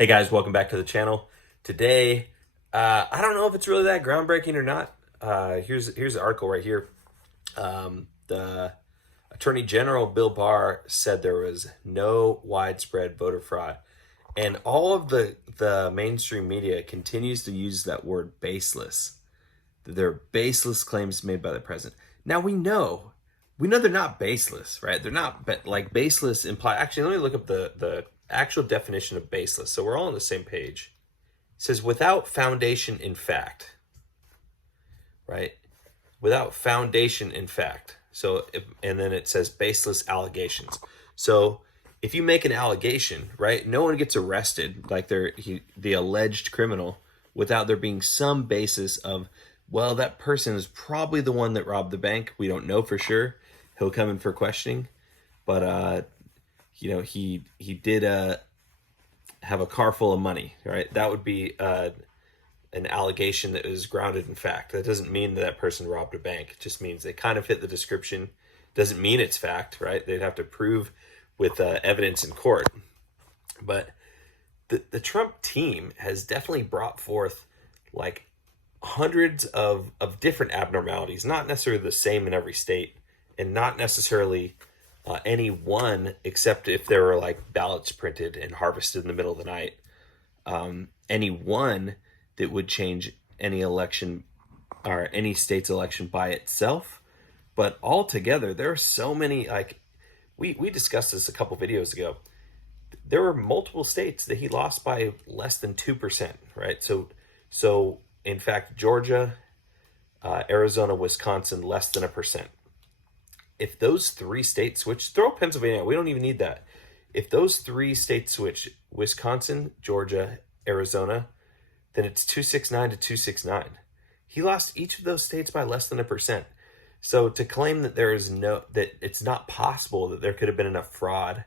Hey guys, welcome back to the channel. Today, I don't know if it's really that groundbreaking or not. Here's the article right here. The Attorney General Bill Barr said there was no widespread voter fraud, and all of the mainstream media continues to use that word baseless. They're baseless claims made by the president. Now we know they're not baseless, right? They're not, but like baseless imply. Actually, let me look up the actual definition of baseless, so we're all on the same page. It says without foundation in fact, right? Without foundation in fact. So, and then it says baseless allegations. So, if you make an allegation, right, no one gets arrested like the alleged criminal without there being some basis of, well, that person is probably the one that robbed the bank. We don't know for sure. He'll come in for questioning, but he did have a car full of money, right? That would be an allegation that is grounded in fact. That doesn't mean that person robbed a bank. It just means they kind of fit the description. Doesn't mean it's fact, right? They'd have to prove with evidence in court. But the Trump team has definitely brought forth like hundreds of different abnormalities, not necessarily the same in every state, and not necessarily any one, except if there were like ballots printed and harvested in the middle of the night. Any one that would change any election or any state's election by itself. But altogether, there are so many, like we discussed this a couple videos ago. There were multiple states that he lost by less than 2%, right? So in fact, Georgia, Arizona, Wisconsin, less than 1%. If those three states switch, throw Pennsylvania, we don't even need that. If those three states switch, Wisconsin, Georgia, Arizona, then it's 269 to 269. He lost each of those states by less than 1%. So to claim that that it's not possible that there could have been enough fraud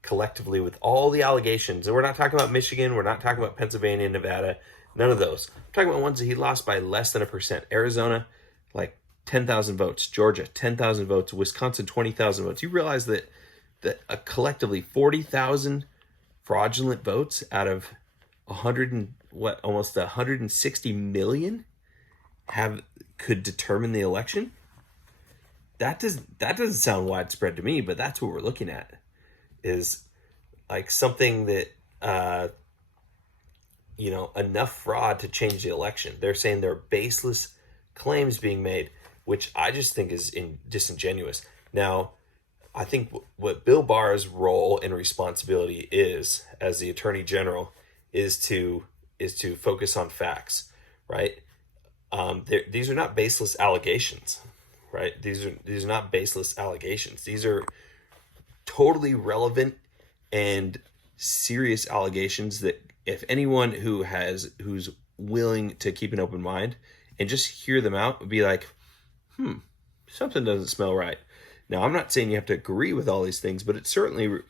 collectively with all the allegations, and we're not talking about Michigan, we're not talking about Pennsylvania, Nevada, none of those. We're talking about ones that he lost by less than 1%. Arizona, like 10,000 votes. Georgia, 10,000 votes. Wisconsin, 20,000 votes. You realize that collectively 40,000 fraudulent votes out of almost 160 million could determine the election. That doesn't sound widespread to me, but that's what we're looking at, is like something that enough fraud to change the election. They're saying there are baseless claims being made, which I just think is disingenuous. Now, I think what Bill Barr's role and responsibility is as the Attorney General is to focus on facts, right? These are not baseless allegations, right? These are not baseless allegations. These are totally relevant and serious allegations that if anyone who's willing to keep an open mind and just hear them out would be like, something doesn't smell right. Now, I'm not saying you have to agree with all these things, but it certainly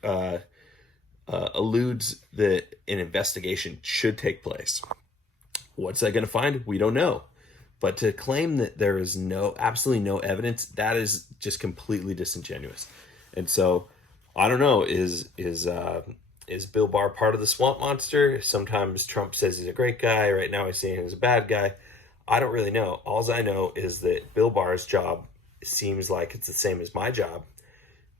alludes that an investigation should take place. What's that going to find? We don't know. But to claim that there is absolutely no evidence, that is just completely disingenuous. And so, I don't know, is Bill Barr part of the swamp monster? Sometimes Trump says he's a great guy. Right now he's saying he's a bad guy. I don't really know. All I know is that Bill Barr's job seems like it's the same as my job,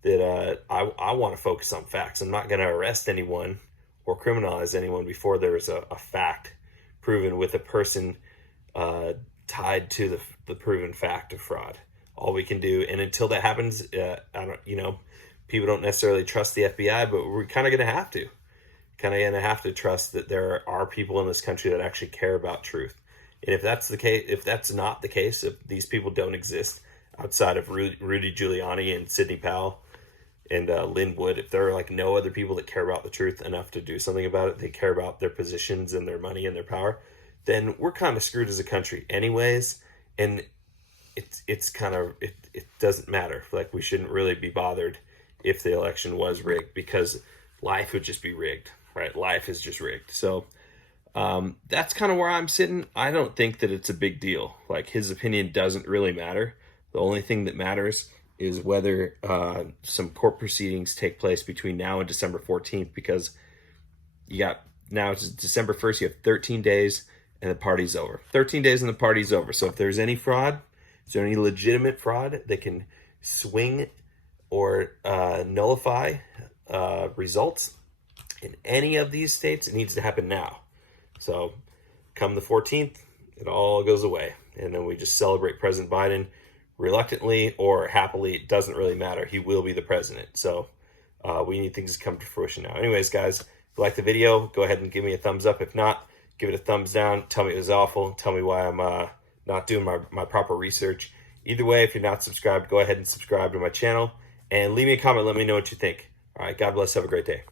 that I want to focus on facts. I'm not going to arrest anyone or criminalize anyone before there is a fact proven with a person tied to the proven fact of fraud. All we can do, and until that happens, people don't necessarily trust the FBI, but we're kind of going to have to trust that there are people in this country that actually care about truth. And if that's the case, if that's not the case, if these people don't exist outside of Rudy Giuliani and Sidney Powell and Lynn Wood, if there are like no other people that care about the truth enough to do something about it, they care about their positions and their money and their power, then we're kind of screwed as a country anyways. And it doesn't matter. Like, we shouldn't really be bothered if the election was rigged, because life would just be rigged, right? Life is just rigged. So that's kind of where I'm sitting. I don't think that it's a big deal. Like, his opinion doesn't really matter. The only thing that matters is whether some court proceedings take place between now and December 14th, because you got now it's December 1st. You have 13 days and the party's over. 13 days and the party's over. So if there's any fraud, is there any legitimate fraud that can swing or nullify results in any of these states, it needs to happen now. So come the 14th, it all goes away. And then we just celebrate President Biden reluctantly or happily. It doesn't really matter. He will be the president. So we need things to come to fruition now. Anyways, guys, if you like the video, go ahead and give me a thumbs up. If not, give it a thumbs down. Tell me it was awful. Tell me why I'm not doing my proper research. Either way, if you're not subscribed, go ahead and subscribe to my channel. And leave me a comment. Let me know what you think. All right, God bless. Have a great day.